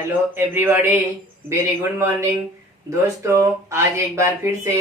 Hello everybody, very good morning. दोस्तों, आज एक बार फिर से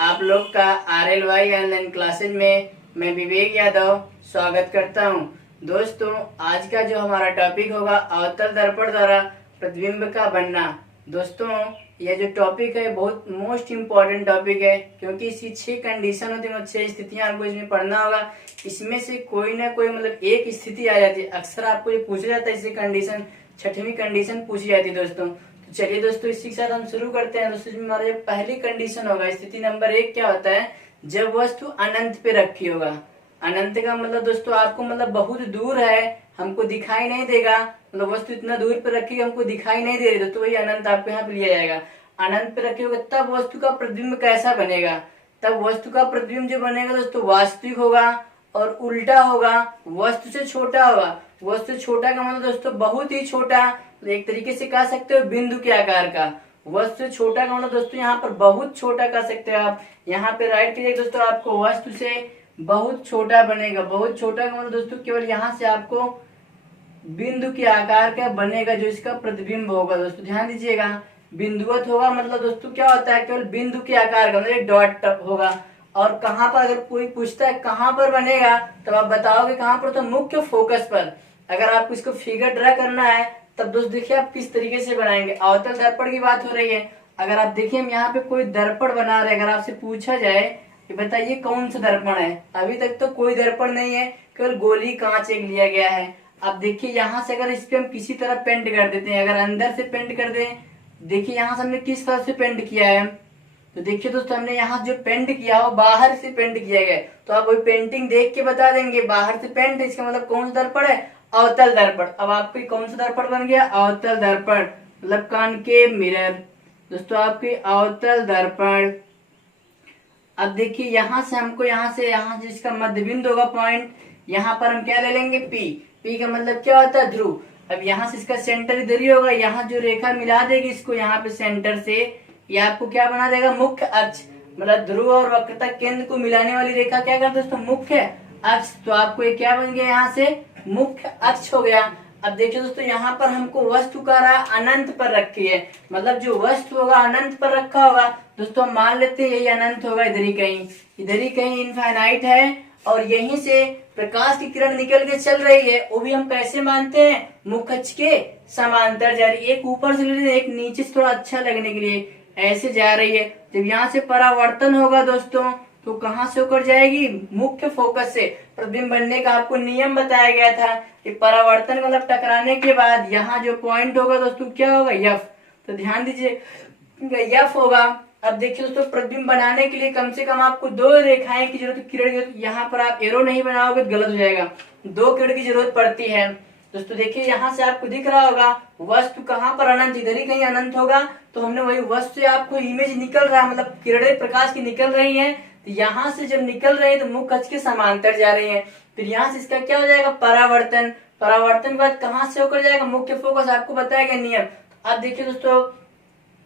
आप लोग का RLY ऑनलाइन क्लासेज में मैं विवेक यादव स्वागत करता हूं। दोस्तों, आज का जो हमारा टॉपिक होगा अवतल दर्पण द्वारा प्रतिबिंब का बनना। दोस्तों, यह जो टॉपिक है बहुत मोस्ट इम्पोर्टेंट टॉपिक है, क्योंकि इसकी 6 कंडीशन होती है, 6 स्थितियां आपको इसमें पढ़ना होगा। इसमें से कोई ना कोई एक स्थिति आ जाती है। अक्सर आपको ये पूछा जाता है, इससे कंडीशन 6वीं कंडीशन पूछी जाती है। दोस्तों, तो चलिए दोस्तों, इसी के साथ हम शुरू करते हैं। दोस्तों, हमारा जो पहली कंडीशन होगा, स्थिति नंबर 1 क्या होता है? जब वस्तु अनंत पे रखी होगा। अनंत का मतलब दोस्तों आपको बहुत दूर है, हमको दिखाई नहीं देगा। वस्तु इतना दूर पे रखी हमको दिखाई नहीं दे रही, दोस्तों वही अनंत आपको यहाँ पे लिया जाएगा। अनंत पे रखे होगा तब वस्तु का प्रतिबिंब कैसा बनेगा? तब वस्तु का प्रतिबिंब जो बनेगा दोस्तों वास्तविक होगा और उल्टा होगा, वस्तु से छोटा होगा। वस्तु से छोटा का मतलब दोस्तों बहुत ही छोटा, एक तरीके से कह सकते हो बिंदु के आकार का। वस्तु से छोटा का मतलब दोस्तों यहाँ पर बहुत छोटा कह सकते हो आप। यहाँ पे राइट कीजिए दोस्तों, आपको वस्तु से बहुत छोटा बनेगा। बहुत छोटा का मतलब दोस्तों केवल यहाँ से आपको बिंदु के आकार का बनेगा, जो इसका प्रतिबिंब होगा। दोस्तों ध्यान दीजिएगा, बिंदुवत होगा मतलब दोस्तों क्या होता है? केवल बिंदु के आकार का, मतलब एक डॉट होगा। और कहाँ पर, अगर कोई पूछता है कहाँ पर बनेगा, तो आप बताओगे कहाँ पर? तो मुख्य फोकस पर। अगर आपको इसको फिगर ड्रा करना है तब दोस्त देखिए आप किस तरीके से बनाएंगे। अवतल दर्पण की बात हो रही है। अगर आप देखिए हम यहाँ पे कोई दर्पण बना रहे हैं, अगर आपसे पूछा जाए कि बताइए कौन सा दर्पण है, अभी तक तो कोई दर्पण नहीं है, केवल गोली कांच एक लिया गया है। अब देखिए यहाँ से अगर इस पे हम किसी तरह पेंट कर देते हैं, अगर अंदर से पेंट कर दें, देखिए यहाँ से हमने किस तरह से पेंट किया है। तो देखिए दोस्तों, हमने यहाँ जो पेंट किया हो बाहर से पेंट किया गया, तो आप वही पेंटिंग देख के बता देंगे बाहर से पेंट है, इसका मतलब कौन सा दर्पण है? अवतल दर्पण। अब आपके कौन सा दर्पण बन गया? अवतल दर्पण, मतलब कॉनकेव मिरर। दोस्तों आपके अवतल दर्पण। अब देखिए यहाँ से हमको यहाँ से इसका मध्य बिंदु होगा पॉइंट, यहाँ पर हम क्या ले लेंगे? पी का मतलब क्या होता है? ध्रुव। अब यहाँ से इसका सेंटर इधर ही होगा, यहाँ जो रेखा मिला देगी इसको यहाँ पे सेंटर से, ये आपको क्या बना देगा? मुख्य अक्ष। मतलब ध्रुव और वक्रता केंद्र को मिलाने वाली रेखा क्या करते हैं दोस्तों? मुख्य अक्ष। तो आपको ये क्या बन गया? यहाँ से मुख्य अक्ष हो गया। अब देखिए दोस्तों, यहाँ पर हमको वस्तु का अनंत पर रखी है, मतलब जो वस्तु होगा अनंत पर रखा होगा। दोस्तों हम मान लेते हैं यही अनंत होगा, इधर ही कहीं इनफाइनाइट है, और यहीं से प्रकाश की किरण निकल के चल रही है। वो भी हम कैसे मानते हैं? मुख्य अक्ष के समांतर जा रही है। एक ऊपर से ले रहे हैं, एक नीचे से, थोड़ा अच्छा लगने के लिए ऐसे जा रही है। जब यहाँ से परावर्तन होगा दोस्तों, तो कहाँ से होकर जाएगी? मुख्य फोकस से। प्रतिबिंब बनने का आपको नियम बताया गया था कि परावर्तन मतलब टकराने के बाद यहाँ जो पॉइंट होगा दोस्तों क्या होगा? यफ। तो ध्यान दीजिए यफ होगा। अब देखिए दोस्तों, प्रतिबिंब बनाने के लिए कम से कम आपको 2 रेखाएं की जरूरत, किरण की जरूरत। यहाँ पर आप एरो नहीं बनाओगे तो गलत हो जाएगा, 2 किरण की जरूरत पड़ती है। दोस्तों देखिए यहाँ से आपको दिख रहा होगा वस्तु कहाँ पर? अनंत, इधर ही कहीं अनंत होगा। तो हमने वही वस्तु से आपको इमेज निकल रहा है, मतलब किरणें प्रकाश की निकल रही हैं। तो यहाँ से जब निकल रही है तो मुख्य अक्ष के समांतर जा रही है। फिर यहाँ से इसका क्या हो जाएगा? परावर्तन। परावर्तन के बाद कहाँ से होकर जाएगा? मुख्य फोकस। आपको बताया गया नियम। आप देखिए दोस्तों,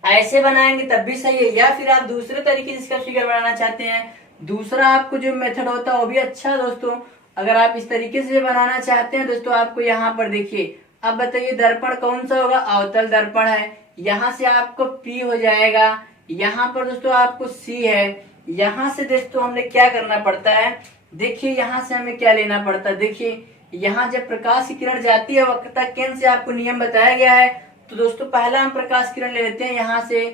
ऐसे बनाएंगे तब भी सही है, या फिर आप दूसरे तरीके से इसका फिगर बनाना चाहते हैं, दूसरा आपको जो मेथड होता है वो भी अच्छा है दोस्तों। अगर आप इस तरीके से बनाना चाहते हैं दोस्तों, आपको यहाँ पर देखिए, अब बताइए दर्पण कौन सा होगा? अवतल दर्पण है। यहाँ से आपको P हो जाएगा, यहाँ पर दोस्तों आपको C है। यहाँ से दोस्तों हमने क्या करना पड़ता है? देखिए यहाँ से हमें क्या लेना पड़ता है? देखिए यहाँ जब प्रकाश की किरण जाती है वक्रता केंद्र से, आपको नियम बताया गया है। तो दोस्तों पहला हम प्रकाश किरण ले लेते हैं। यहाँ से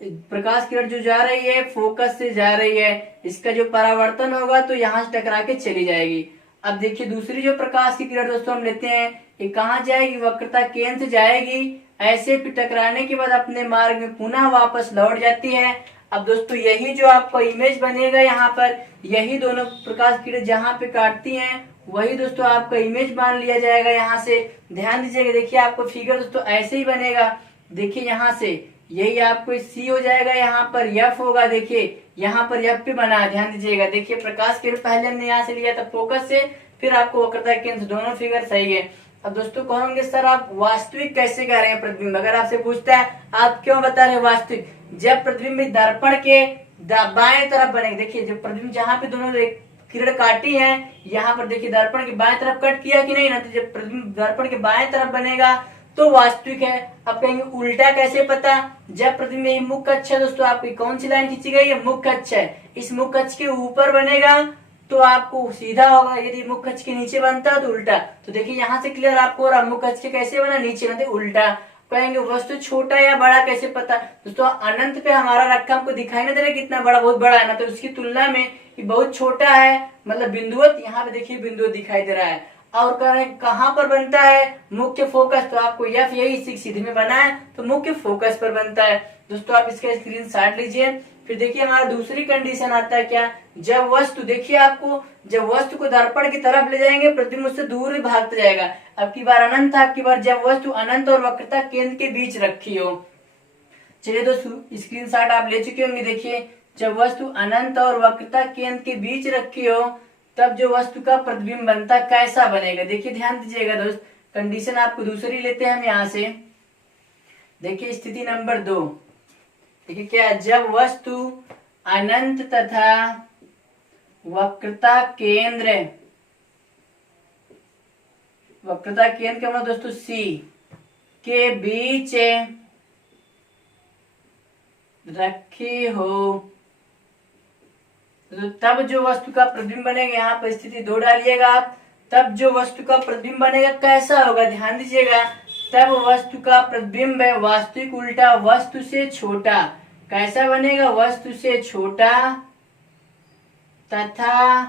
प्रकाश किरण जो जा रही है फोकस से जा रही है, इसका जो परावर्तन होगा तो यहाँ से टकरा के चली जाएगी। अब देखिए दूसरी जो प्रकाश की किरण दोस्तों हम लेते हैं, ये कहाँ जाएगी? वक्रता केंद्र से जाएगी, ऐसे टकराने के बाद अपने मार्ग में पुनः वापस लौट जाती है। अब दोस्तों यही जो आपका इमेज बनेगा यहाँ पर, यही दोनों प्रकाश किरण जहाँ पे काटती हैं वही दोस्तों आपका इमेज मान लिया जाएगा। यहाँ से ध्यान दीजिएगा, देखिए आपको फिगर दोस्तों ऐसे ही बनेगा। देखिए यहाँ से यही आपको C हो जाएगा, यहाँ पर F होगा। देखिए यहाँ पर F पे बना, ध्यान दीजिएगा। देखिए प्रकाश किरण पहले हमने यहाँ से लिया था फोकस से, फिर आपको वक्रता केंद्र, दोनों फिगर सही है। अब दोस्तों कहोगे सर आप वास्तविक कैसे कह रहे हैं प्रतिबिंब? अगर आपसे पूछता है आप क्यों बता रहे हैं वास्तविक? जब प्रतिबिंब दर्पण के बाएं तरफ बनेगा, देखिए जब प्रतिबिंब जहाँ पे दोनों किरण काटी है, यहाँ पर देखिए दर्पण के बाएं तरफ कट किया कि नहीं ना? तो जब प्रतिबिंब दर्पण के बाएं तरफ बनेगा तो वास्तविक है। अब कहेंगे उल्टा कैसे पता, जब प्रतिबिंब ये मुख्य अक्ष है दोस्तों, आपकी कौन सी लाइन खींची गई है, मुख्य अक्ष है, इस मुख्य अक्ष के ऊपर बनेगा तो आपको सीधा होगा, यदि मुख्य अक्ष के नीचे बनता है तो उल्टा। तो देखिए यहाँ से क्लियर आपको हो रहा, मुख्य अक्ष के कैसे बना, नीचे बनते उल्टा। कहेंगे वस्तु छोटा या बड़ा कैसे पता, दोस्तों अनंत पे हमारा रखा हमको दिखाई नहीं दे रहा कितना बड़ा, बहुत बड़ा है ना, तो उसकी तुलना में ये बहुत छोटा है, मतलब बिंदुवत, यहाँ पे देखिए बिंदु दिखाई दे रहा है। और कह रहे हैं कहाँ पर बनता है, मुख्य फोकस, तो आपको एफ यही सीधे में बना है तो मुख्य फोकस पर बनता है। दोस्तों आप इसका स्क्रीनशॉट लीजिए। फिर देखिए हमारा दूसरी कंडीशन आता है क्या, जब वस्तु, देखिए आपको जब वस्तु को दर्पण की तरफ ले जाएंगे प्रतिबिंब उससे दूर ही भागता जाएगा। अब की बार अनंत, आपकी बार जब वस्तु अनंत और वक्रता केंद्र के बीच रखी हो। चलिए दोस्तों स्क्रीनशॉट आप ले चुके होंगे। देखिए जब वस्तु अनंत और वक्रता केंद्र के बीच रखी हो तब जो वस्तु का प्रतिबिंब बनता कैसा बनेगा। देखिए ध्यान दीजिएगा दोस्त, कंडीशन आपको दूसरी लेते हैं हम यहाँ से। देखिए स्थिति नंबर 2, देखिए क्या, जब वस्तु अनंत तथा वक्रता केंद्र का मतलब दोस्तों सी के बीच रखी हो तो तब जो वस्तु का प्रतिबिंब बनेगा, यहाँ पर स्थिति 2 डालिएगा आप, तब जो वस्तु का प्रतिबिंब बनेगा कैसा होगा, ध्यान दीजिएगा, तब वस्तु का प्रतिबिंब वास्तविक उल्टा वस्तु से छोटा, कैसा बनेगा, वस्तु से छोटा तथा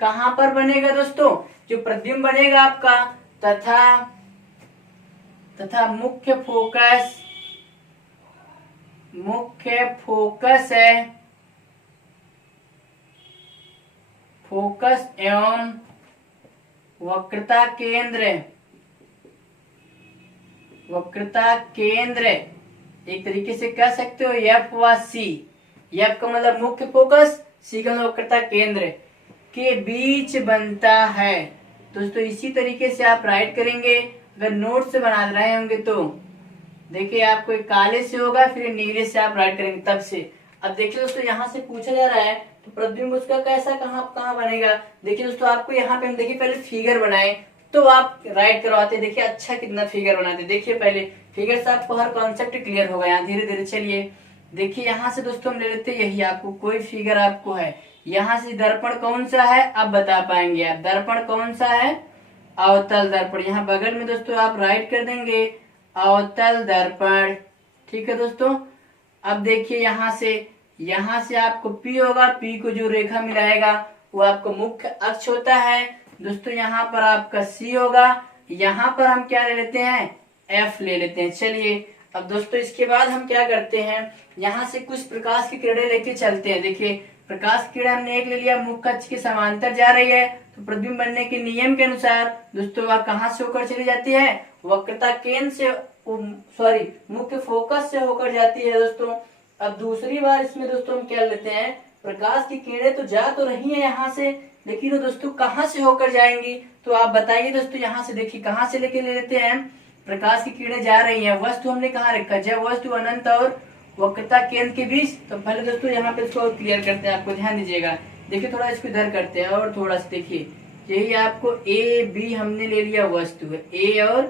कहां पर बनेगा दोस्तों, जो प्रतिबिंब बनेगा आपका तथा मुख्य फोकस एवं वक्रता केंद्र एक तरीके से कह सकते हो एफ व सी, एफ का मतलब मुख्य फोकस, सी का मतलब वक्रता केंद्र के बीच बनता है। दोस्तों इसी तरीके से आप राइट करेंगे, अगर नोट से बना रहे होंगे तो देखिए आपको एक काले से होगा फिर नीले से आप राइट करेंगे तब से। अब देखिए दोस्तों यहाँ से पूछा जा रहा है तो प्रतिबिंब उसका कैसा कहाँ बनेगा। देखिए दोस्तों आपको यहाँ पे हम देखिए पहले फिगर बनाए तो आप राइट करवाते, देखिए अच्छा कितना फिगर बनाते, देखिए पहले फिगर से आपको हर कॉन्सेप्ट क्लियर होगा यहाँ धीरे धीरे। चलिए देखिए यहाँ से दोस्तों हम ले लेते हैं, यही आपको कोई फिगर आपको है, यहाँ से दर्पण कौन सा है आप बता पाएंगे, आप दर्पण कौन सा है, अवतल दर्पण, यहाँ बगल में दोस्तों आप राइट कर देंगे अवतल दर्पण, ठीक है दोस्तों। अब देखिए यहाँ से आपको P होगा, P को जो रेखा मिलाएगा वो आपको मुख्य अक्ष होता है दोस्तों। यहाँ पर आपका C होगा, यहाँ पर हम क्या ले लेते हैं, F ले लेते हैं। चलिए अब दोस्तों इसके बाद हम क्या करते हैं, यहाँ से कुछ प्रकाश की किरणें लेके चलते हैं। देखिए प्रकाश की किरण हमने एक ले लिया, मुख्य अक्ष के समांतर जा रही है तो प्रतिबिंब बनने के नियम के अनुसार दोस्तों वह कहाँ से होकर चली जाती है, वक्रता केंद्र से, मुख्य फोकस से होकर जाती है दोस्तों। अब दूसरी बार इसमें दोस्तों हम क्या लेते हैं, प्रकाश की किरणें तो जा तो रही है यहाँ से, लेकिन वो दोस्तों कहाँ से होकर जाएंगी, तो आप बताइए दोस्तों। यहाँ से देखिए कहाँ से लेके ले लेते हैं, प्रकाश की किरणें जा रही हैं, वस्तु हमने कहाँ रखा, जब वस्तु अनंत और वक्रता केंद्र के बीच। तो पहले दोस्तों यहाँ पे इसको क्लियर करते हैं, आपको ध्यान दीजिएगा। देखिए थोड़ा इसको इधर करते हैं और थोड़ा सा देखिए, यही आपको ए बी हमने ले लिया वस्तु है, ए और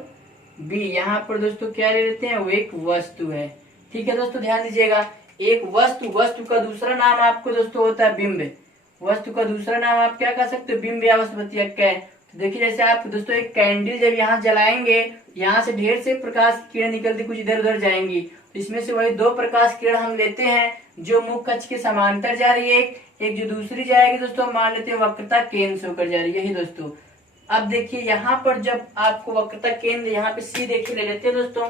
बी, यहाँ पर दोस्तों क्या ले लेते हैं, वो एक वस्तु है, ठीक है दोस्तों ध्यान दीजिएगा। एक वस्तु का दूसरा नाम आपको दोस्तों होता है बिंब, वस्तु का दूसरा नाम आप क्या कह सकते हो, बिंब या वस्तुवत्यक है। तो देखिए जैसे आप दोस्तों एक कैंडल जब यहाँ जलाएंगे, यहाँ से ढेर से प्रकाश की किरण निकलती कुछ इधर उधर जाएंगी, तो इसमें से वही 2 प्रकाश किरण हम लेते हैं जो मुख्य अक्ष के समांतर जा रही है, एक जो दूसरी जाएगी दोस्तों हम मान लेते हैं वक्रता केंद्र से होकर जा रही है, यही दोस्तों। अब देखिए यहाँ पर जब आपको वक्रता केंद्र यहाँ पे सी देखिए ले लेते हैं दोस्तों,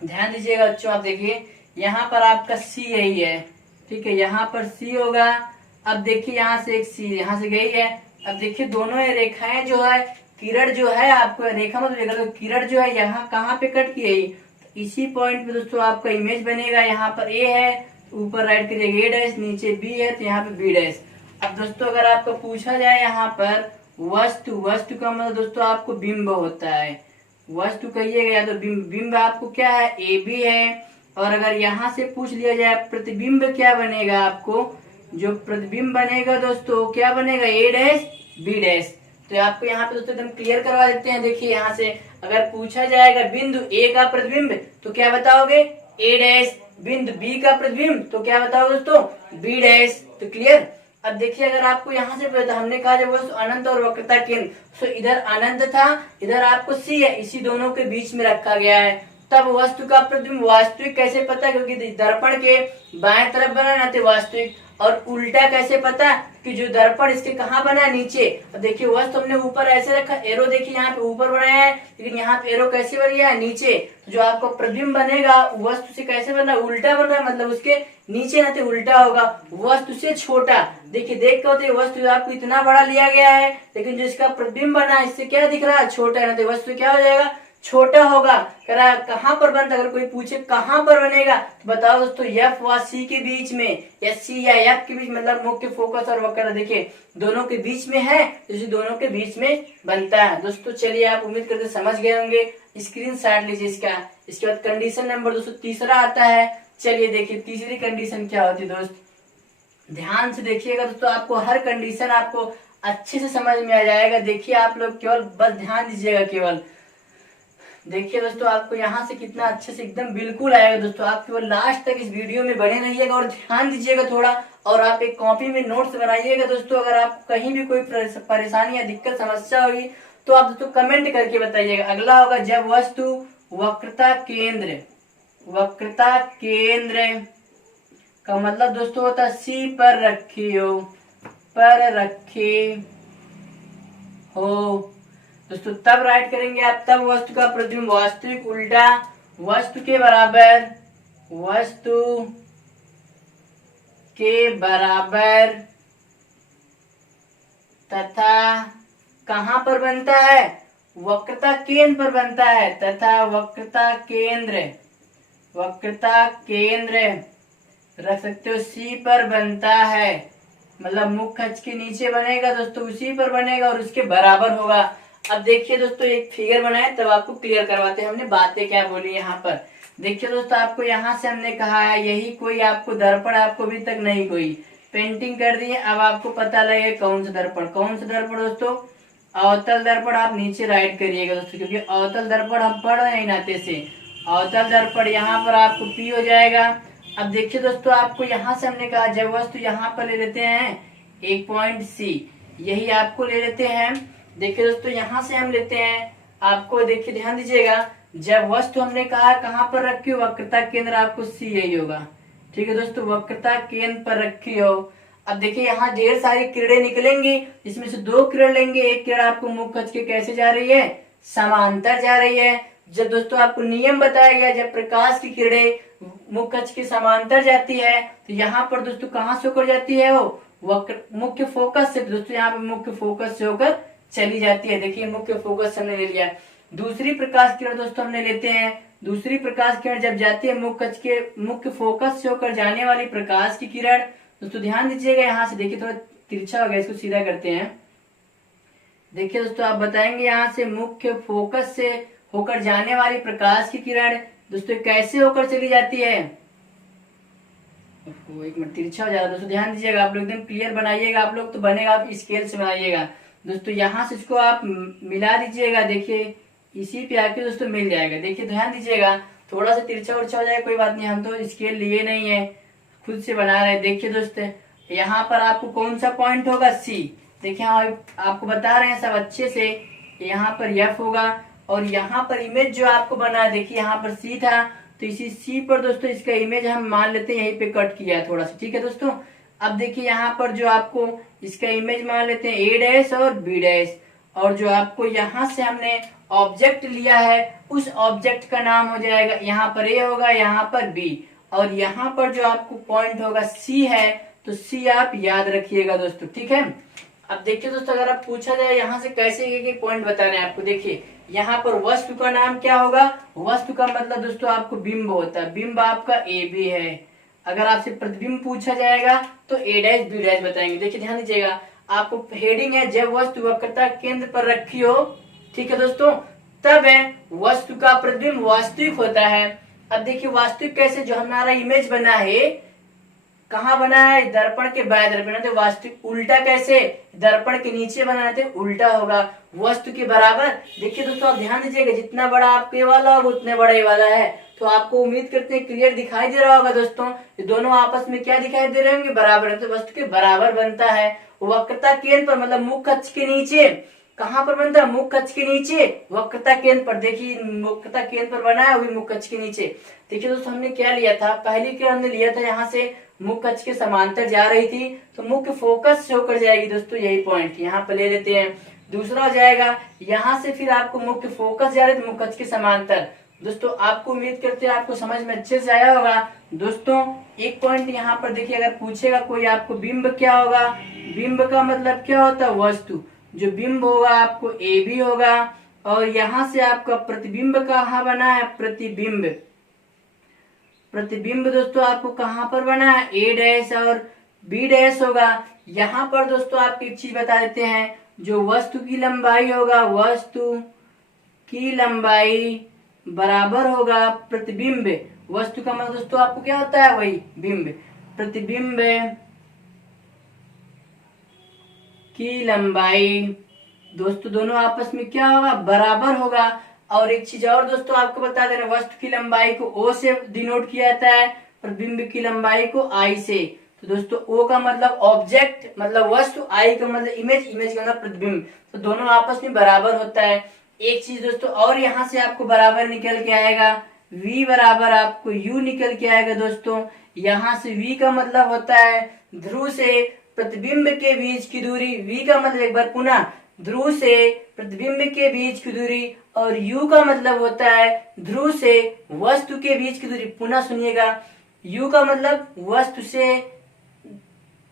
ध्यान दीजिएगा बच्चों। आप देखिए यहाँ पर आपका सी यही है, ठीक है, यहाँ पर सी होगा। अब देखिए यहाँ से एक सी यहाँ से गई है। अब देखिए दोनों ये रेखाएं जो है, किरण जो है, आपको रेखा मतलब तो किरण जो है यहाँ कहाँ पे कट की है, इसी पॉइंट पे दोस्तों आपका इमेज बनेगा। यहाँ पर ए है, ऊपर राइट करिएगा ए डैश, नीचे बी है तो यहाँ पे बी डैश। अब दोस्तों अगर आपको पूछा जाए यहाँ पर वस्तु का मतलब दोस्तों आपको बिंब होता है, वस्तु कहिएगा या तो बिंब आपको क्या है, ए बी है। और अगर यहाँ से पूछ लिया जाए प्रतिबिंब क्या बनेगा, आपको जो प्रतिबिंब बनेगा दोस्तों क्या बनेगा, ए डैश बी डैश। तो आपको यहाँ पे दोस्तों एकदम क्लियर करवा देते हैं। देखिए यहाँ से अगर पूछा जाएगा बिंदु ए का प्रतिबिंब तो क्या बताओगे ए डैश, बिंदु बी का प्रतिबिंब तो क्या बताओ दोस्तों बी डैश। तो क्लियर। अब देखिए अगर आपको यहाँ से पता हमने कहा जब वस्तु अनंत और वक्रता केंद्र, तो इधर अनंत था, इधर आपको सी है, इसी दोनों के बीच में रखा गया है। तब वस्तु का प्रतिबिंब वास्तविक कैसे पता, क्योंकि दर्पण के बाएं तरफ बना ना तो वास्तविक, और उल्टा कैसे पता कि जो दर्पण इसके कहाँ बना है नीचे। अब देखिए वस्तु हमने ऊपर ऐसे रखा, एरो देखिए यहाँ पे ऊपर बनाया है, लेकिन यहाँ पे एरो कैसे बन गया है नीचे। तो जो आपको प्रतिबिंब बनेगा वस्तु से कैसे बना, उल्टा बन रहा है, मतलब उसके नीचे ना तो उल्टा होगा, वस्तु से छोटा। देखिए देख के होते वस्तु आपको इतना बड़ा लिया गया है, लेकिन जो इसका प्रतिबिंब बना है इससे क्या दिख रहा है छोटा है, ना तो वस्तु क्या हो जाएगा छोटा होगा। कहाँ पर बनता, अगर कोई पूछे कहाँ पर बनेगा तो बताओ दोस्तों एफ व सी के बीच में, या सी या एफ के बीच, मतलब मुख्य फोकस और वक्र देखिए दोनों के बीच में है, तो दोनों के बीच में बनता है। दोस्तों चलिए आप उम्मीद करते समझ गए होंगे, स्क्रीन शॉट लीजिए इसका। इसके बाद कंडीशन नंबर दोस्तों तीसरा आता है। चलिए देखिए तीसरी कंडीशन क्या होती है दोस्त, ध्यान से देखिएगा दोस्तों, आपको हर कंडीशन आपको अच्छे से समझ में आ जाएगा। देखिए आप लोग केवल बस ध्यान दीजिएगा, केवल देखिए दोस्तों आपको यहाँ से कितना अच्छे से एकदम बिल्कुल आएगा। दोस्तों आप केवल लास्ट तक इस वीडियो में बने रहिएगा और ध्यान दीजिएगा थोड़ा, और आप एक कॉपी में नोट्स बनाइएगा दोस्तों। अगर आप कहीं भी कोई परेशानी या दिक्कत समस्या होगी तो आप दोस्तों कमेंट करके बताइएगा। अगला होगा जब वस्तु वक्रता केंद्र, वक्रता केंद्र का मतलब दोस्तों होता है सी पर रखी हो, पर रखे हो दोस्तों, तब राइट करेंगे आप, तब वस्तु का प्रतिबिंब वास्तविक उल्टा वस्तु के बराबर, वस्तु के बराबर तथा कहां पर बनता है, वक्रता केंद्र पर बनता है, तथा वक्रता केंद्र, वक्रता केंद्र रख सकते हो सी पर बनता है, मतलब मुख्य अक्ष के नीचे बनेगा दोस्तों, उसी पर बनेगा और उसके बराबर होगा। अब देखिए दोस्तों एक फिगर बनाए तब आपको क्लियर करवाते हैं हमने बातें क्या बोली यहाँ पर। देखिए दोस्तों आपको यहाँ से हमने कहा है यही कोई आपको दर्पण आपको अभी तक नहीं कोई पेंटिंग कर दी है। अब आपको पता लगे कौन सा दर्पण, कौन सा दर्पण दोस्तों अवतल दर्पण। आप नीचे राइट करिएगा दोस्तों, क्योंकि अवतल दर्पण हम पढ़ रहे हैं नाते से। अवतल दर्पण यहाँ पर आपको पी हो जाएगा। अब देखिए दोस्तों आपको यहाँ से हमने कहा जब वस्तु यहाँ पर ले लेते हैं एक पॉइंट सी, यही आपको ले लेते हैं। देखिए दोस्तों यहाँ से हम लेते हैं आपको, देखिए ध्यान दीजिएगा, जब वस्तु हमने कहा कहाँ पर रखी हो, वक्रता केंद्र आपको सी यही होगा। ठीक है दोस्तों, वक्रता केंद्र पर रखी हो। अब देखिए यहाँ ढेर सारी किरणें निकलेंगी, इसमें से दो किरण लेंगे, एक किरण आपको मुख्य अक्ष के कैसे जा रही है, समांतर जा रही है। जब दोस्तों आपको नियम बताया गया जब प्रकाश की किरणें मुख्य अक्ष के समांतर जाती है तो यहाँ पर दोस्तों कहाँ से होकर जाती है, वो वक्र मुख्य फोकस से दोस्तों, यहाँ पे मुख्य फोकस से होकर चली जाती है। देखिए मुख्य फोकस हमने ले लिया। दूसरी प्रकाश किरण दोस्तों हमने लेते हैं, दूसरी प्रकाश किरण जब जाती है मुख्य अक्ष के मुख्य फोकस से होकर जाने वाली प्रकाश की किरण दोस्तों ध्यान दीजिएगा, यहाँ से देखिए थोड़ा तिरछा हो गया, इसको सीधा करते हैं। देखिए दोस्तों आप बताएंगे यहाँ से मुख्य फोकस से होकर जाने वाली प्रकाश की किरण दोस्तों कैसे होकर चली जाती है। एक मिनट तिरछा हो जा रहा है दोस्तों, ध्यान दीजिएगा, आप लोग एकदम क्लियर बनाइएगा, आप लोग तो बनेगा, आप स्केल से बनाइएगा दोस्तों। यहाँ से इसको आप मिला दीजिएगा, देखिए इसी पे आके दोस्तों मिल जाएगा। देखिए ध्यान दीजिएगा, थोड़ा सा तिरछा उर्छा हो जाएगा कोई बात नहीं, हम तो स्केल लिए नहीं है, खुद से बना रहे हैं। देखिए दोस्तों यहाँ पर आपको कौन सा पॉइंट होगा, सी। देखिए हम आपको बता रहे हैं सब अच्छे से, यहाँ पर एफ होगा और यहाँ पर इमेज जो आपको बना है, देखिए यहाँ पर सी था तो इसी सी पर दोस्तों इसका इमेज हम मान लेते हैं यहीं पे कट किया है थोड़ा सा, ठीक है दोस्तों। अब देखिए यहाँ पर जो आपको इसका इमेज मान लेते हैं ए डैश और बी डैश, और जो आपको यहाँ से हमने ऑब्जेक्ट लिया है उस ऑब्जेक्ट का नाम हो जाएगा, यहाँ पर ए होगा, यहाँ पर बी, और यहाँ पर जो आपको पॉइंट होगा सी है, तो सी आप याद रखिएगा दोस्तों, ठीक है। अब देखिए दोस्तों अगर आप पूछा जाए यहाँ से कैसे एक पॉइंट बता रहे हैं आपको, देखिए यहाँ पर वस्तु का नाम क्या होगा, वस्तु का मतलब दोस्तों आपको बिंब होता है, बिंब आपका ए बी है। अगर आपसे प्रतिबिंब पूछा जाएगा तो ए डैश बी डैश बताएंगे। देखिए ध्यान दीजिएगा, आपको हेडिंग है जब वस्तु वक्रता केंद्र पर रखी हो, ठीक है दोस्तों, तब है वस्तु का प्रतिबिंब वास्तविक होता है। अब देखिए वास्तविक कैसे, जो हमारा इमेज बना है कहाँ बना है? दर्पण के बाएं तरफ बना। तो वास्तविक उल्टा कैसे? दर्पण के नीचे बनाना थे, उल्टा होगा, वस्तु के बराबर। देखिए दोस्तों आप ध्यान दीजिएगा, जितना बड़ा आपके वाला होगा उतने बड़ा ये वाला है। तो आपको उम्मीद करते हैं क्लियर दिखाई दे रहा होगा दोस्तों। ये दोनों आपस में क्या दिखाई दे रहे होंगे? बराबर है, तो वस्तु के बराबर बनता है। वक्रता केंद्र पर मतलब मुख्य अक्ष के नीचे। कहाँ पर बनता है? मुख्य अक्ष के नीचे वक्रता केंद्र पर। देखिए वक्रता केंद्र पर बना है, वही मुख्य अक्ष के नीचे। देखिए दोस्तों हमने क्या लिया था? पहली के हमने लिया था यहाँ से मुख्य अक्ष के समांतर जा रही थी, तो मुख्य फोकस होकर जाएगी दोस्तों, यही पॉइंट यहाँ पर ले लेते हैं। दूसरा हो जाएगा यहाँ से फिर आपको मुख्य फोकस जा रहे थे मुख्य अक्ष के समांतर। दोस्तों आपको उम्मीद करते हैं आपको समझ में अच्छे से आया होगा। दोस्तों एक पॉइंट यहाँ पर देखिए, अगर पूछेगा कोई आपको बिंब क्या होगा? बिंब का मतलब क्या होता है? वस्तु। जो बिंब होगा आपको ए भी होगा, और यहाँ से आपका प्रतिबिंब कहाँ बना है? प्रतिबिंब। प्रतिबिंब दोस्तों आपको कहाँ पर बना है? ए डैश और बी डैश होगा। यहाँ पर दोस्तों आपको एक चीज बता देते हैं, जो वस्तु की लंबाई होगा, वस्तु की लंबाई बराबर होगा प्रतिबिंब। वस्तु का मतलब दोस्तों आपको क्या होता है? वही बिंब। प्रतिबिंब की लंबाई दोस्तों दोनों आपस में क्या होगा? बराबर होगा। और एक चीज और दोस्तों आपको बता देना, वस्तु की लंबाई को ओ से डिनोट किया जाता है, प्रतिबिंब की लंबाई को आई से। तो दोस्तों ओ का मतलब ऑब्जेक्ट मतलब वस्तु, आई का मतलब इमेज, इमेज का मतलब प्रतिबिंब। तो दोनों आपस में बराबर होता है। एक चीज दोस्तों और यहाँ से आपको बराबर निकल के आएगा, v बराबर आपको u निकल के आएगा दोस्तों। यहाँ से v का मतलब होता है ध्रुव से प्रतिबिंब के बीच की दूरी। v का मतलब एक बार पुनः ध्रुव से प्रतिबिंब के बीच की दूरी, और u का मतलब होता है ध्रुव से वस्तु के बीच की दूरी। पुनः सुनिएगा, u का मतलब वस्तु से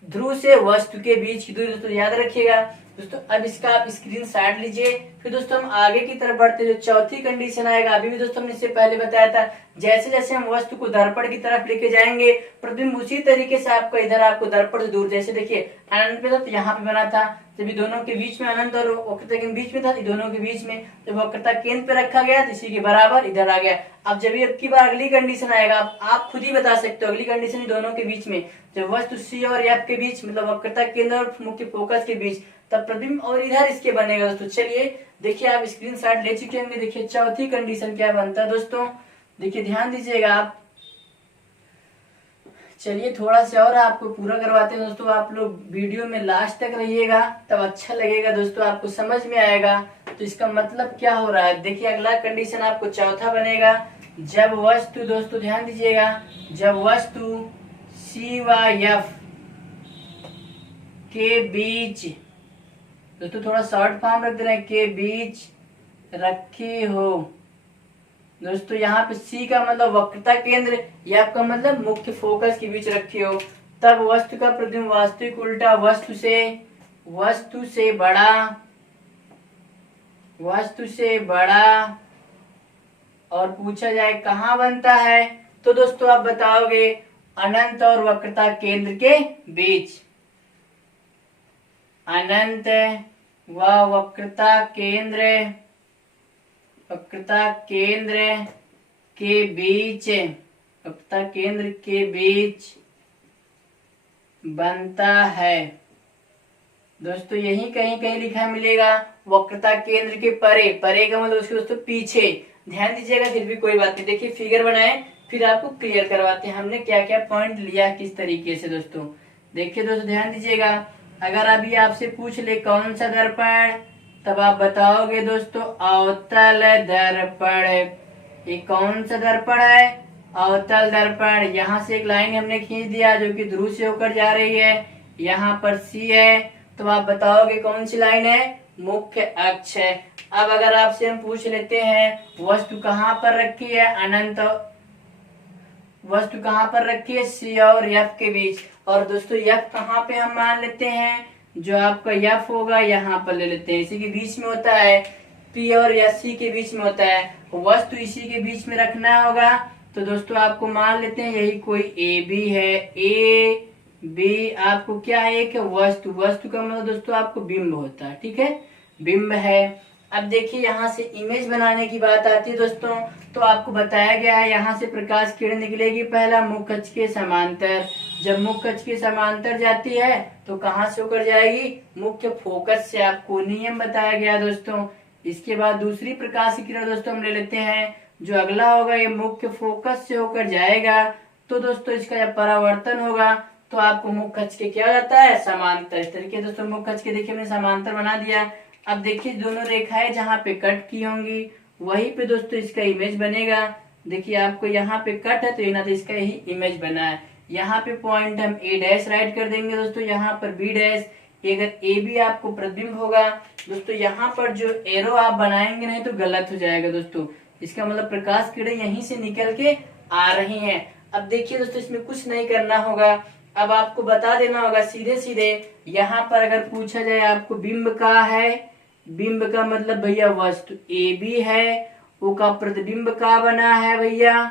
ध्रुव से वस्तु के बीच की दूरी। दोस्तों याद रखिएगा। दोस्तों अब इसका आप स्क्रीन शॉट लीजिए। फिर दोस्तों हम आगे की तरफ बढ़ते, जो चौथी कंडीशन आएगा, अभी भी दोस्तों हमने इससे पहले बताया था, जैसे जैसे हम वस्तु को दर्पण की तरफ लेके जाएंगे, प्रतिबिंब उसी तरीके से आपको इधर आपको दर्पण से दूर, जैसे देखिए अनंत पे था तो यहाँ पे बना था, जब दोनों के बीच में अनंत और वक्रता के बीच में था, दोनों के बीच में जब वक्रता केंद्र पे रखा गया तो इसी के बराबर इधर आ गया। अब जब ये की बार अगली कंडीशन आएगा, आप खुद ही बता सकते हो, अगली कंडीशन दोनों के बीच में, जब वस्तु सी और एफ के बीच मतलब वक्रता केंद्र और मुख्य फोकस के बीच, तब प्रतिबिंब और इधर इसके बनेगा दोस्तों। चलिए देखिए आप स्क्रीनशॉट ले चुके होंगे। देखिए चौथी कंडीशन क्या बनता है दोस्तों, देखिए ध्यान दीजिएगा आप। चलिए थोड़ा सा और आपको पूरा करवाते हैं दोस्तों, आप लोग वीडियो में लास्ट तक रहिएगा तब अच्छा लगेगा दोस्तों, आपको समझ में आएगा तो इसका मतलब क्या हो रहा है। देखिए अगला कंडीशन आपको चौथा बनेगा, जब वस्तु, दोस्तों ध्यान दीजिएगा, जब वस्तु सी व एफ के बीच, दोस्तों थोड़ा शॉर्ट फॉर्म रख दे रहे हैं, के बीच रखी हो। दोस्तों यहाँ पे सी का मतलब वक्रता केंद्र, एफ का मतलब मुख्य फोकस के बीच रखी हो, तब वस्तु का प्रतिबिंब वास्तविक उल्टा वस्तु से बड़ा और पूछा जाए कहाँ बनता है, तो दोस्तों आप बताओगे अनंत और वक्रता केंद्र के बीच। अनंत व वक्रता केंद्र के बीच बनता है। दोस्तों यही कहीं कहीं लिखा मिलेगा वक्रता केंद्र के परे, परे का मतलब उसके दोस्तों पीछे। ध्यान दीजिएगा, फिर भी कोई बात नहीं। देखिए फिगर बनाए फिर आपको क्लियर करवाते हैं हमने क्या क्या पॉइंट लिया किस तरीके से। दोस्तों देखिए दोस्तों ध्यान दीजिएगा, अगर अभी आपसे पूछ ले कौन सा दर्पण, तब आप बताओगे दोस्तों अवतल दर्पण। ये कौन सा दर्पण है? अवतल दर्पण। यहाँ से एक लाइन हमने खींच दिया जो कि ध्रुव से होकर जा रही है, यहाँ पर सी है, तो आप बताओगे कौन सी लाइन है? मुख्य अक्ष है। अब अगर आपसे हम पूछ लेते हैं वस्तु कहाँ पर रखी है? अनंत वस्तु कहाँ पर रखी है? सी और एफ के बीच। और दोस्तों एफ कहाँ पे हम मान लेते हैं? जो आपका एफ होगा यहाँ पर ले लेते हैं, इसी के बीच में होता है, पी और एस सी के बीच में होता है, वस्तु इसी के बीच में रखना होगा। तो दोस्तों आपको मान लेते हैं यही कोई ए बी है, ए बी आपको क्या है? एक वस्तु का मतलब दोस्तों आपको बिंब होता है, ठीक है, बिंब है। अब देखिए यहाँ से इमेज बनाने की बात आती है दोस्तों, तो आपको बताया गया है यहाँ से प्रकाश किरण निकलेगी पहला मुख्य अक्ष के समांतर। जब मुख्य अक्ष के समांतर जाती है तो कहाँ से होकर जाएगी, मुख्य फोकस से। आपको नियम बताया गया दोस्तों। इसके बाद दूसरी प्रकाश की किरण दोस्तों हम ले लेते हैं, जो अगला होगा ये मुख्य फोकस से होकर जाएगा। तो दोस्तों इसका जब परावर्तन होगा तो आपको मुख्य अक्ष के क्या हो जाता है, समांतर। इस तरीके दोस्तों मुख्य अक्ष के देखिए हमने समांतर बना दिया। अब देखिए दोनों रेखाएं जहाँ पे कट की होंगी वहीं पे दोस्तों इसका इमेज बनेगा। देखिए आपको यहाँ पे कट है तो यहाँ तो इसका ही इमेज बना है। यहाँ पे पॉइंट हम ए डैश राइट कर देंगे दोस्तों, यहाँ पर बी डैश। अगर ए बी आपको प्रतिबिंब होगा दोस्तों, यहाँ पर जो एरो आप बनाएंगे नहीं तो गलत हो जाएगा दोस्तों। इसका मतलब प्रकाश किरण यहीं से निकल के आ रही है। अब देखिए दोस्तों इसमें कुछ नहीं करना होगा, अब आपको बता देना होगा सीधे सीधे। यहाँ पर अगर पूछा जाए आपको बिंब का है, बिंब का मतलब भैया वस्तु ए बी है, वो का प्रतिबिंब का बना है भैया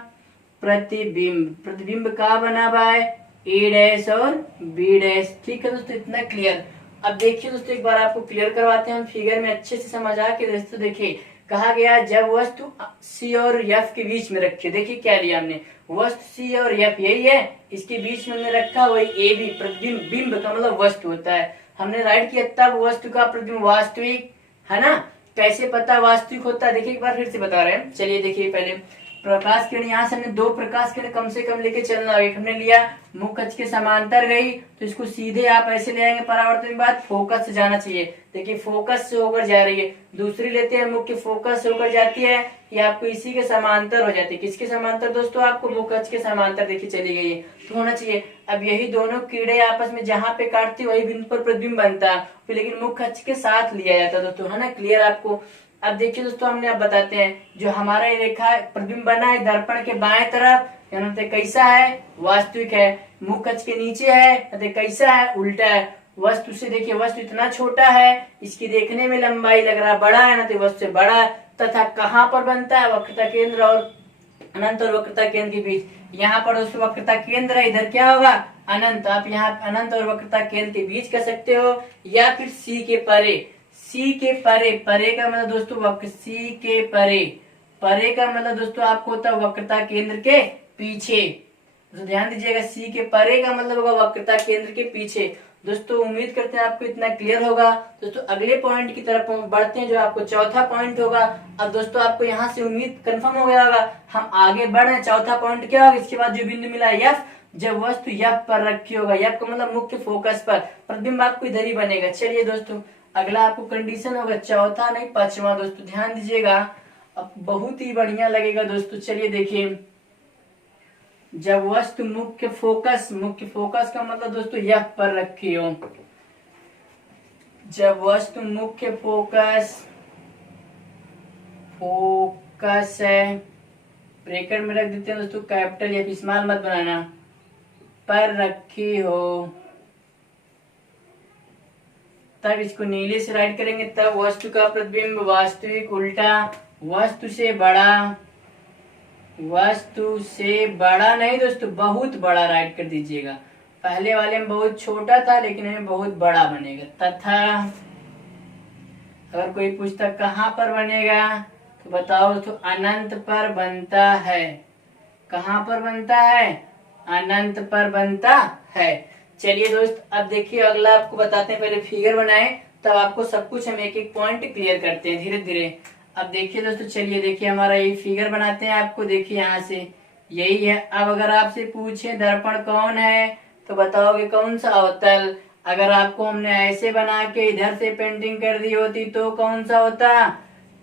प्रतिबिंब। प्रतिबिंब का बना भाई ए डैश और बी डैश। ठीक है दोस्तों, इतना क्लियर। अब देखिए दोस्तों एक बार आपको क्लियर करवाते हैं हम फिगर में अच्छे से समझ आ के। दोस्तों देखिए कहा गया जब वस्तु सी और एफ के बीच में रखी। देखिए क्या लिया हमने, वस्तु सी और एफ यही है, इसके बीच में हमने रखा वही ए बी। प्रतिबिंब, बिंब का मतलब वस्तु होता है, हमने राइट किया तब वस्तु का प्रतिबिंब वास्तविक है ना। कैसे पता वास्तविक होता है, देखिए एक बार फिर से बता रहे हैं। चलिए देखिए पहले प्रकाश किरण, यहाँ से हमने दो प्रकाश किरण कम से कम लेके चलना। एक हमने लिया मुख्य अक्ष के समांतर गई तो इसको सीधे आप ऐसे ले आएंगे, परावर्तन के बाद फोकस से जाना चाहिए। देखिए फोकस से होकर जा रही है। दूसरी लेते हैं मुख्य फोकस से होकर जाती है, ये आपको इसी के समांतर हो जाती है। किसके समांतर दोस्तों, आपको मुख्य अक्ष के समांतर देखिए चली गई है तो होना चाहिए। अब यही दोनों किरणें आपस में जहाँ पे काटती वही बिंदु पर प्रतिबिंब बनता है, लेकिन मुख्य अक्ष के साथ लिया जाता है दोस्तों, है ना। क्लियर आपको। अब देखिए दोस्तों हमने अब बताते हैं, जो हमारा ये रेखा प्रतिबिंब बना है दर्पण के बाएं तरफ, यानी कैसा है, वास्तविक है। मुख्य अक्ष के नीचे है, कैसा है, उल्टा है। वस्तु से देखिए वस्तु इतना छोटा है, इसकी देखने में लंबाई लग रहा बड़ा है ना, तो वस्तु से बड़ा है। तथा कहाँ पर बनता है, वक्रता केंद्र और अनंत और वक्रता केंद्र के बीच। यहाँ पर दोस्तों वक्रता केंद्र है, इधर क्या होगा, अनंत। आप यहाँ अनंत और वक्रता केंद्र के बीच कर सकते हो, या फिर सी के परे। सी के परे, परे का मतलब दोस्तों वक्र, सी के परे। परे का मतलब दोस्तों आपको होता है वक्रता केंद्र के पीछे। तो ध्यान दीजिएगा, सी के परे का मतलब होगा वक्रता केंद्र के पीछे। दोस्तों उम्मीद करते हैं आपको इतना क्लियर होगा। दोस्तों अगले पॉइंट की तरफ बढ़ते हैं, जो आपको चौथा पॉइंट होगा। अब दोस्तों आपको यहाँ से उम्मीद कंफर्म हो गया होगा, हम आगे बढ़ रहे हैं। चौथा पॉइंट क्या होगा, इसके बाद जो बिंदु मिला एफ, जब वस्तु एफ पर रखी होगा, एफ का मतलब मुख्य फोकस पर, प्रतिबिंब आपको इधर ही बनेगा। चलिए दोस्तों अगला आपको कंडीशन होगा, चौथा नहीं पांचवा। दोस्तों ध्यान दीजिएगा, अब बहुत ही बढ़िया लगेगा दोस्तों। चलिए देखिए, जब वस्तु मुख्य फोकस, मुख्य फोकस का मतलब दोस्तों एफ पर रखी हो। जब वस्तु मुख्य फोकस, फोकस है, ब्रैकेट में रख देते हैं दोस्तों, कैपिटल एफ, स्मॉल मत बनाना, पर रखी हो, तब इसको नीले से राइट करेंगे। तब वस्तु का प्रतिबिंब वास्तविक, उल्टा, वस्तु से बड़ा, वस्तु से बड़ा नहीं दोस्तों, बहुत बड़ा राइट कर दीजिएगा। पहले वाले में बहुत छोटा था लेकिन हमें बहुत बड़ा बनेगा। तथा अगर कोई पूछता कहाँ पर बनेगा तो बताओ, तो अनंत पर बनता है। कहाँ पर बनता है, अनंत पर बनता है। चलिए दोस्त अब देखिए अगला आपको बताते हैं, पहले फिगर बनाए तब आपको सब कुछ हम एक एक पॉइंट क्लियर करते हैं धीरे धीरे। अब देखिए दोस्तों, चलिए देखिए हमारा ये फिगर बनाते हैं। आपको देखिए यहाँ से यही है। अब अगर आपसे पूछे दर्पण कौन है तो बताओगे कौन सा, अवतल। अगर आपको हमने ऐसे बना के इधर से पेंटिंग कर दी होती तो कौन सा होता,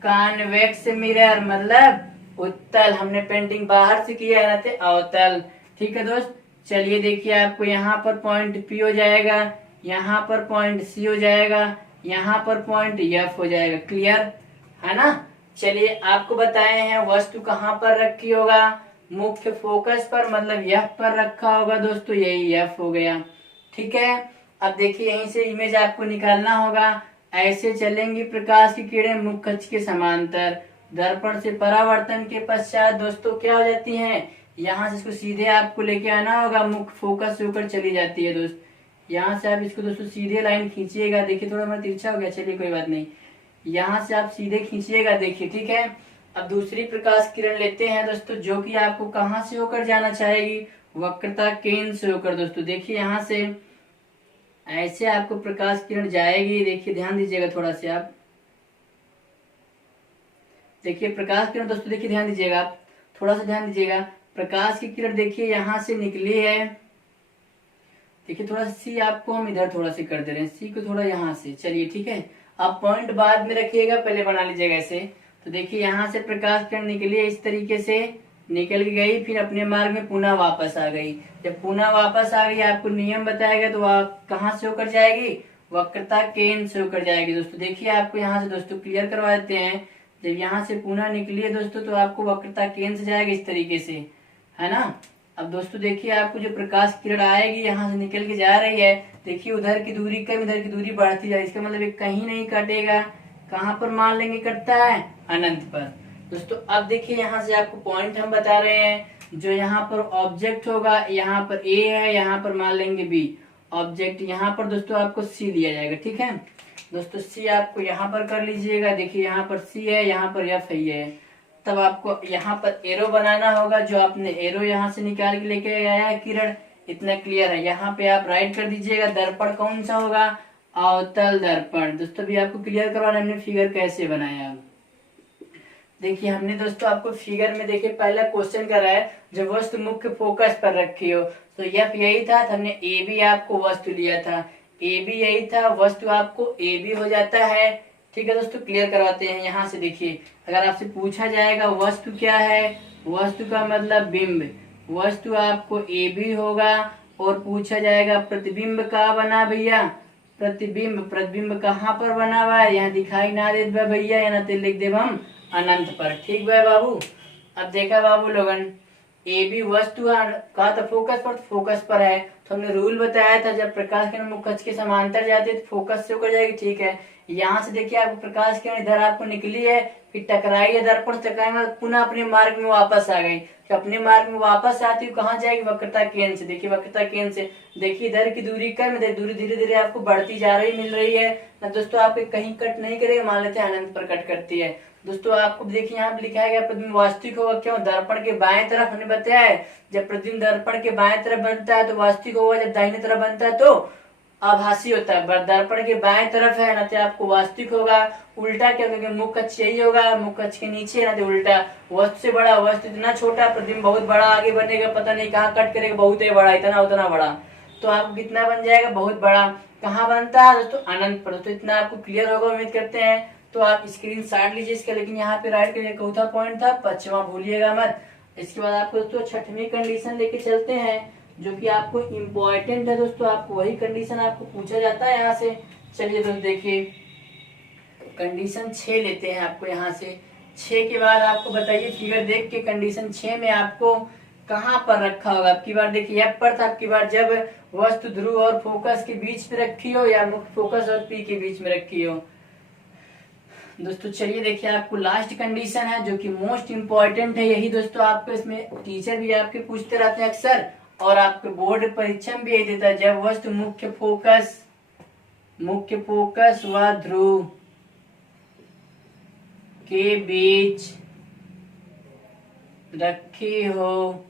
कॉन्वेक्स मिरर, मतलब उत्तल। हमने पेंटिंग बाहर से किया है ना, तो अवतल। ठीक है दोस्त, चलिए देखिए आपको यहाँ पर पॉइंट पी हो जाएगा, यहाँ पर पॉइंट सी हो जाएगा, यहाँ पर पॉइंट एफ हो जाएगा। क्लियर है ना। चलिए आपको बताए हैं वस्तु कहाँ पर रखी होगा, मुख्य फोकस पर, मतलब एफ पर रखा होगा दोस्तों, यही एफ हो गया। ठीक है, अब देखिए यहीं से इमेज आपको निकालना होगा। ऐसे चलेंगी प्रकाश की किरणें मुख्य अक्ष के समांतर, दर्पण से परावर्तन के पश्चात दोस्तों क्या हो जाती हैं, यहाँ से इसको सीधे आपको लेके आना होगा, मुख्य फोकस से होकर चली जाती है दोस्त। यहाँ से आप इसको दोस्तों सीधे लाइन खींचिएगा। देखिए थोड़ा मेरा तिरछा हो गया, चलिए कोई बात नहीं। यहाँ से आप सीधे खींचिएगा, देखिए ठीक है। अब दूसरी प्रकाश किरण लेते हैं दोस्तों, जो कि आपको कहाँ से होकर जाना चाहेगी, वक्रता केंद्र से होकर। दोस्तों देखिए यहाँ से ऐसे आपको प्रकाश किरण जाएगी। देखिए ध्यान दीजिएगा थोड़ा सा आप, देखिए प्रकाश किरण दोस्तों, देखिए ध्यान दीजिएगा आप, थोड़ा सा ध्यान दीजिएगा। प्रकाश की किरण देखिए यहाँ से निकली है। देखिए थोड़ा सा सी आपको हम इधर थोड़ा सा कर दे रहे हैं, सी को थोड़ा यहाँ से, चलिए ठीक है। आप पॉइंट बाद में रखिएगा, पहले बना लीजिएगा ऐसे। तो देखिए यहाँ से प्रकाश किरण निकली है, इस तरीके से निकल के गई, फिर अपने मार्ग में पुनः वापस आ गई। जब पुनः वापस आ गई, आपको नियम बताएगा, तो आप कहाँ से होकर जाएगी, वक्रता केंद्र से होकर जाएगी। दोस्तों देखिए आपको यहाँ से दोस्तों क्लियर करवा देते हैं। जब यहाँ से पुनः निकली है दोस्तों, तो आपको वक्रता केंद्र से जाएगी इस तरीके से, है ना। अब दोस्तों देखिए आपको जो प्रकाश किरण आएगी यहाँ से निकल के जा रही है, देखिए उधर की दूरी कम, इधर की दूरी बढ़ती जाए, इसका मतलब ये कहीं नहीं कटेगा। कहाँ पर मान लेंगे कटता है, अनंत पर। दोस्तों अब देखिए यहाँ से आपको पॉइंट हम बता रहे हैं, जो यहाँ पर ऑब्जेक्ट होगा, यहाँ पर ए है, यहाँ पर मान लेंगे बी ऑब्जेक्ट, यहाँ पर दोस्तों आपको सी दिया जाएगा, ठीक है। दोस्तों सी आपको यहाँ पर कर लीजिएगा, देखिए यहाँ पर सी है, यहाँ पर एफ है। तब आपको यहाँ पर एरो बनाना होगा, जो आपने एरो यहाँ से निकाल के लेके आया है किरण, इतना क्लियर है। यहाँ पे आप राइट कर दीजिएगा। दर्पण कौन सा होगा, अवतल दर्पण। दोस्तों भी आपको क्लियर करवाना हमने फिगर कैसे बनाया। देखिए हमने दोस्तों आपको फिगर में देखिए पहला क्वेश्चन करा है, जब वस्तु मुख्य फोकस पर रखी हो, तो एफ यही था, तो हमने ए बी आपको वस्तु लिया था, ए बी यही था, वस्तु आपको ए बी हो जाता है, ठीक है। दोस्तों क्लियर करवाते हैं यहाँ से। देखिए अगर आपसे पूछा जाएगा वस्तु क्या है, वस्तु का मतलब बिंब, वस्तु आपको ए बी होगा। और पूछा जाएगा प्रतिबिंब कहाँ बना भैया, प्रतिबिंब, प्रतिबिंब कहाँ पर बना हुआ है, यहाँ दिखाई ना दे भैया, यहाँ तो लिख दे हम अनंत पर, ठीक है बाबू। अब देखा बाबू लोगन, ए बी वस्तु कहा था फोकस पर, तो फोकस पर है, तो हमने रूल बताया था, जब प्रकाश किरण मुख्य अक्ष के समांतर जाती है तो फोकस से होकर जाएगी, ठीक है। यहाँ से देखिए आपको प्रकाश किरण इधर आपको निकली है, फिर टकराई है दर्पण से, टकराई पुनः अपने मार्ग में वापस आ गई। तो अपने मार्ग में वापस आती है, कहाँ जाएगी, वक्रता केंद्र से। देखिए वक्रता केंद्र से, देखिए इधर की दूरी कम है, दूरी धीरे धीरे आपको बढ़ती जा रही मिल रही है ना दोस्तों। आपके कहीं कट नहीं करेगा, मान लेते हैं अनंत पर कट करती है। दोस्तों आपको देखिए यहाँ पे लिखा गया प्रतिबिंब वास्तविक होगा, क्यों, दर्पण के बाएं तरफ हमने बताया है, जब प्रतिबिंब दर्पण के बाएं तरफ बनता है तो वास्तविक होगा, जब दाहिने तरफ बनता है तो आभासी होता है। दर्पण के बाएं तरफ है ना तो आपको वास्तविक होगा। उल्टा क्या, क्योंकि मुख्य अक्ष यही होगा, मुख्य अक्ष के नीचे ना तो उल्टा। वस्तु से बड़ा, वस्तु इतना छोटा, प्रतिबिंब बहुत बड़ा आगे बनेगा, पता नहीं कहाँ कट करेगा, बहुत ही बड़ा, इतना उतना बड़ा, तो आपको कितना बन जाएगा, बहुत बड़ा। कहाँ बनता है दोस्तों, अनंत पर। तो इतना आपको क्लियर होगा, उम्मीद करते हैं। तो आप स्क्रीन शॉट लीजिए इसका, लेकिन यहाँ पे राइट के लिए चौथा पॉइंट था, पश्चिमा भूलिएगा मत। इसके बाद आपको दोस्तों छठवीं कंडीशन लेके चलते हैं, जो कि आपको इम्पोर्टेंट है दोस्तों, आपको वही कंडीशन आपको पूछा जाता है यहाँ से। चलिए दोस्तों देखिए कंडीशन 6 लेते हैं आपको यहाँ से। 6 के बाद आपको बताइए फिगर देख के, कंडीशन 6 में आपको कहाँ पर रखा होगा। आपकी बार देखिए एफ पर था, आपकी बार जब वस्तु ध्रुव और फोकस के बीच में रखी हो, या मुख्य फोकस और पी के बीच में रखी हो। दोस्तों चलिए देखिए आपको लास्ट कंडीशन है, जो कि मोस्ट इम्पोर्टेंट है। यही दोस्तों आपको इसमें टीचर भी आपके पूछते रहते हैं अक्सर, और आपके बोर्ड परीक्षा में भी यही देता है, जब वस्तु मुख्य फोकस व ध्रुव के बीच रखी हो,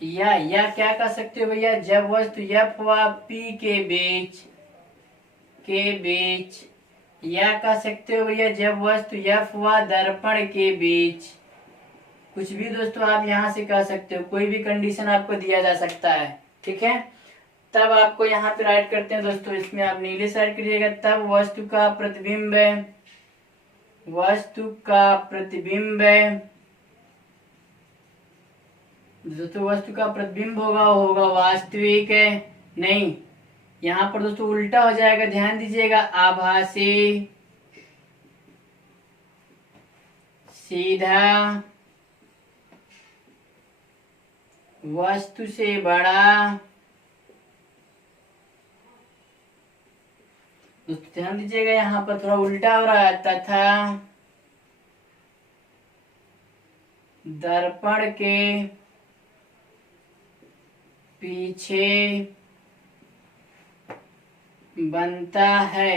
या क्या कर सकते हो भैया, जब वस्तु एफ व पी के बीच, या कह सकते हो भैया जब वस्तु एफ व दर्पण के बीच, कुछ भी दोस्तों आप यहाँ से कह सकते हो, कोई भी कंडीशन आपको दिया जा सकता है, ठीक है। तब आपको यहाँ पे राइट करते हैं दोस्तों, इसमें आप नीले साइड करिएगा, तब वस्तु का प्रतिबिंब दोस्तों वस्तु का प्रतिबिंब होगा वास्तविक है नहीं, यहाँ पर दोस्तों उल्टा हो जाएगा, ध्यान दीजिएगा। आभासी सीधा वस्तु से बड़ा, दोस्तों ध्यान दीजिएगा यहाँ पर थोड़ा उल्टा हो रहा है, तथा दर्पण के पीछे बनता है।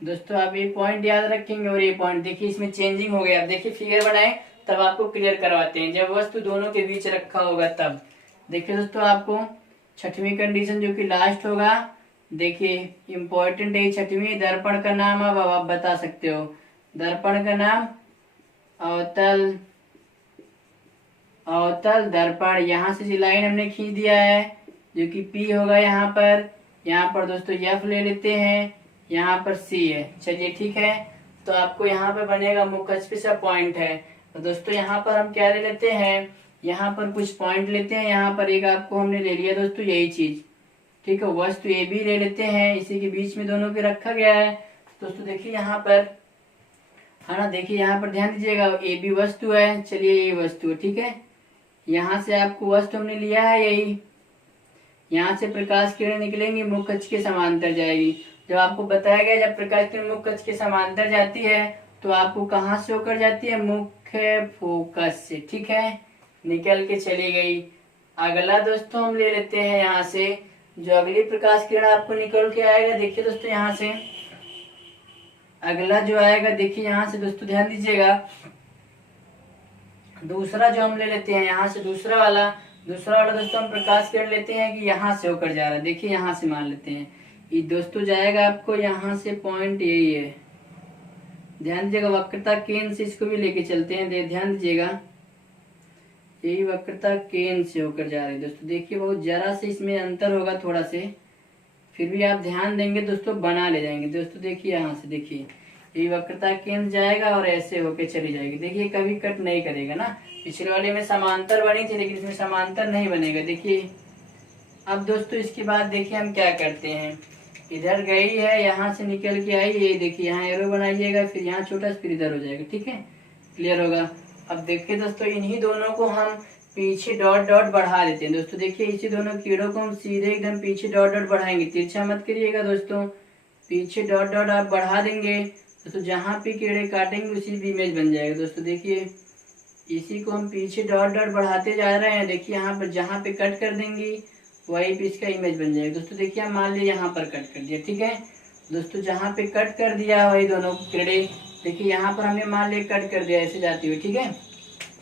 दोस्तों आप ये पॉइंट याद रखेंगे और ये पॉइंट देखिए इसमें चेंजिंग हो गया। अब देखिए फिगर बनाए तब आपको क्लियर करवाते हैं, जब वस्तु दोनों के बीच रखा होगा तब। देखिए दोस्तों आपको छठवीं कंडीशन जो कि लास्ट होगा, देखिए इम्पोर्टेंट है छठवीं। दर्पण का नाम अब आप बता सकते हो। दर्पण का नाम अवतल, अवतल दर्पण। यहाँ से जो लाइन हमने खींच दिया है जो कि P होगा यहाँ पर दोस्तों F ले लेते हैं, यहाँ पर C है। चलिए ठीक है, तो आपको यहाँ पर बनेगा मुख्य अक्ष सा पॉइंट है। तो दोस्तों यहाँ पर हम क्या ले लेते हैं, यहाँ पर कुछ पॉइंट लेते हैं। यहाँ पर एक आपको हमने ले लिया दोस्तों यही चीज, ठीक है। वस्तु ए बी ले लेते हैं, इसी के बीच में दोनों के रखा गया है। दोस्तों देखिए यहाँ पर है ना, देखिए यहाँ पर ध्यान दीजिएगा ए बी वस्तु है, चलिए ये वस्तु है, ठीक है। यहाँ से आपको वस्तु हमने लिया है यही, यहाँ से प्रकाश किरण निकलेंगी, मुख्य अक्ष के समांतर जाएगी। जब आपको बताया गया जब प्रकाश किरण मुख्य अक्ष के समांतर जाती है तो आपको कहाँ से होकर जाती है, मुख्य फोकस से, ठीक है, निकल के चली गई। अगला दोस्तों हम ले लेते हैं यहाँ से जो अगली प्रकाश किरण आपको निकल के आएगा। देखिए दोस्तों यहाँ से अगला जो आएगा, देखिए यहाँ से दोस्तों ध्यान दीजिएगा, दूसरा जो हम ले लेते हैं यहाँ से दूसरा वाला दोस्तों हम प्रकाश किरण लेते हैं कि यहाँ से होकर जा रहा है। देखिए यहाँ से मान लेते हैं ये दोस्तों जाएगा आपको यहाँ से, पॉइंट यही है। ध्यान दीजिएगा वक्रता केंद्र से इसको भी लेके चलते हैं, ध्यान दीजिएगा यही वक्रता केंद्र से होकर जा रही है दोस्तों। देखिए बहुत जरा से इसमें अंतर होगा थोड़ा से, फिर भी आप ध्यान देंगे दोस्तों बना ले जाएंगे। दोस्तों देखिए यहाँ से देखिए ये वक्रता केंद्र जाएगा और ऐसे होके चली जाएगी। देखिए कभी कट नहीं करेगा ना, पिछले वाले में समांतर बनी थी लेकिन इसमें समांतर नहीं बनेगा। देखिए अब दोस्तों इसके बाद देखिए हम क्या करते हैं, इधर गई है यहाँ से निकल के आई, ये देखिए यहाँ एरो बनाइएगा, फिर यहाँ छोटा फिर इधर हो जाएगा, ठीक है, क्लियर होगा। अब देखिए दोस्तों इन्हीं दोनों को हम पीछे डॉट डॉट बढ़ा देते हैं। दोस्तों देखिए इसी दोनों कीड़ों को हम सीधे एकदम पीछे डॉट डॉट बढ़ाएंगे, तिरछा मत करिएगा दोस्तों, पीछे डॉट डॉट आप बढ़ा देंगे दोस्तों, जहाँ पे कीड़े काटेंगे उसी भी इमेज बन जाएगा। दोस्तों देखिए इसी को हम पीछे डॉट डॉट बढ़ाते जा रहे हैं, देखिए यहाँ पर जहाँ पे कट कर देंगे वही पे इसका इमेज बन जाएगा। दोस्तों देखिए हम मान लिया यहाँ पर कट कर दिया, ठीक है दोस्तों, जहाँ पे कट कर दिया वही दोनों कीड़े, देखिए यहाँ पर हमने मान लिया कट कर दिया ऐसे जाती हुई, ठीक है।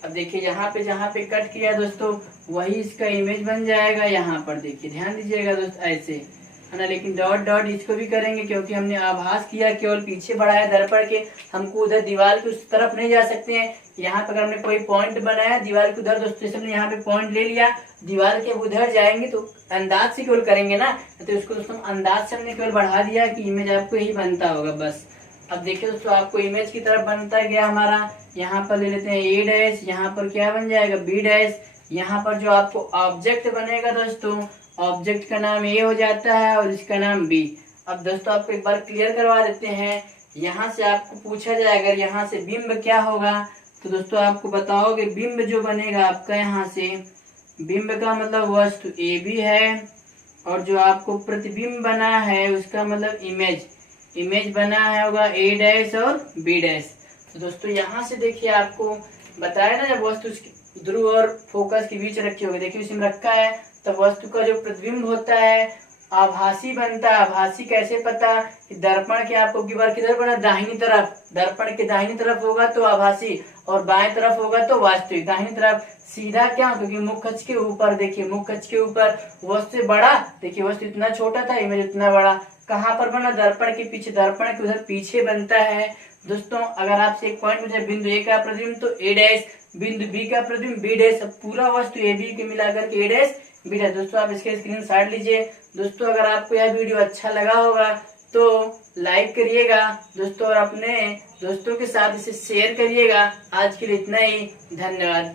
अब देखिए यहाँ पे जहाँ पे कट किया दोस्तों वही इसका इमेज बन जाएगा। यहाँ पर देखिए ध्यान दीजिएगा दोस्तों ऐसे है ना, लेकिन डॉट डॉट इसको भी करेंगे क्योंकि हमने आभास किया केवल पीछे बढ़ाया दर्पण के, हमको उधर दीवार की उस तरफ नहीं जा सकते हैं। यहाँ पर अगर हमने कोई पॉइंट बनाया दीवार के उधर दोस्तों, जैसे हमने यहाँ पे पॉइंट ले लिया, दीवार के उधर जाएंगे तो अंदाज से केवल करेंगे ना, तो उसको दोस्तों अंदाज से हमने केवल बढ़ा दिया कि इमेज आपको यही बनता होगा बस। अब देखिए दोस्तों आपको इमेज की तरफ बनता गया हमारा, यहाँ पर ले लेते हैं ए डैश, यहाँ पर क्या बन जाएगा बी डैश, यहाँ पर जो आपको ऑब्जेक्ट बनेगा दोस्तों, ऑब्जेक्ट का नाम ए हो जाता है और इसका नाम बी। अब दोस्तों आपको एक बार क्लियर करवा देते हैं, यहाँ से आपको पूछा जाए अगर यहाँ से बिंब क्या होगा तो दोस्तों आपको बताओगे बिंब जो बनेगा आपका यहाँ से, बिंब का मतलब वस्तु ए बी है और जो आपको प्रतिबिंब बना है उसका मतलब इमेज बना है होगा ए डैश और बी डैश। तो दोस्तों यहाँ से देखिए आपको बताया ना जब वस्तु ध्रुव और फोकस के बीच रखी होगी, देखिए उसमें रखा है तब वस्तु का जो प्रतिबिंब होता है आभासी बनता है। आभासी कैसे पता कि दर्पण के आपको की बार किधर बना, दाहिनी तरफ, दर्पण के दाहिनी तरफ होगा तो आभासी और बाएं तरफ होगा तो वास्तविक। दाहिनी तरफ सीधा क्या, क्योंकि मुख्य अक्ष के ऊपर, देखिए मुख्य अक्ष के ऊपर वस्तु से बड़ा, देखिए वस्तु इतना छोटा था इमेज इतना बड़ा, कहाँ पर बना, दर्पण के पीछे, दर्पण के उधर पीछे बनता है। दोस्तों अगर आपसे एक पॉइंट पूछे बिंदु ए का प्रतिबिंब तो ए डैश, बिंदु बी का प्रतिबिंब बी डैश, पूरा वस्तु ए बी के मिलाकर के ए डैश बी डैश। दोस्तों आप इसके स्क्रीनशॉट लीजिए। दोस्तों अगर आपको यह वीडियो अच्छा लगा होगा तो लाइक करिएगा दोस्तों और अपने दोस्तों के साथ इसे शेयर करिएगा। आज के लिए इतना ही, धन्यवाद।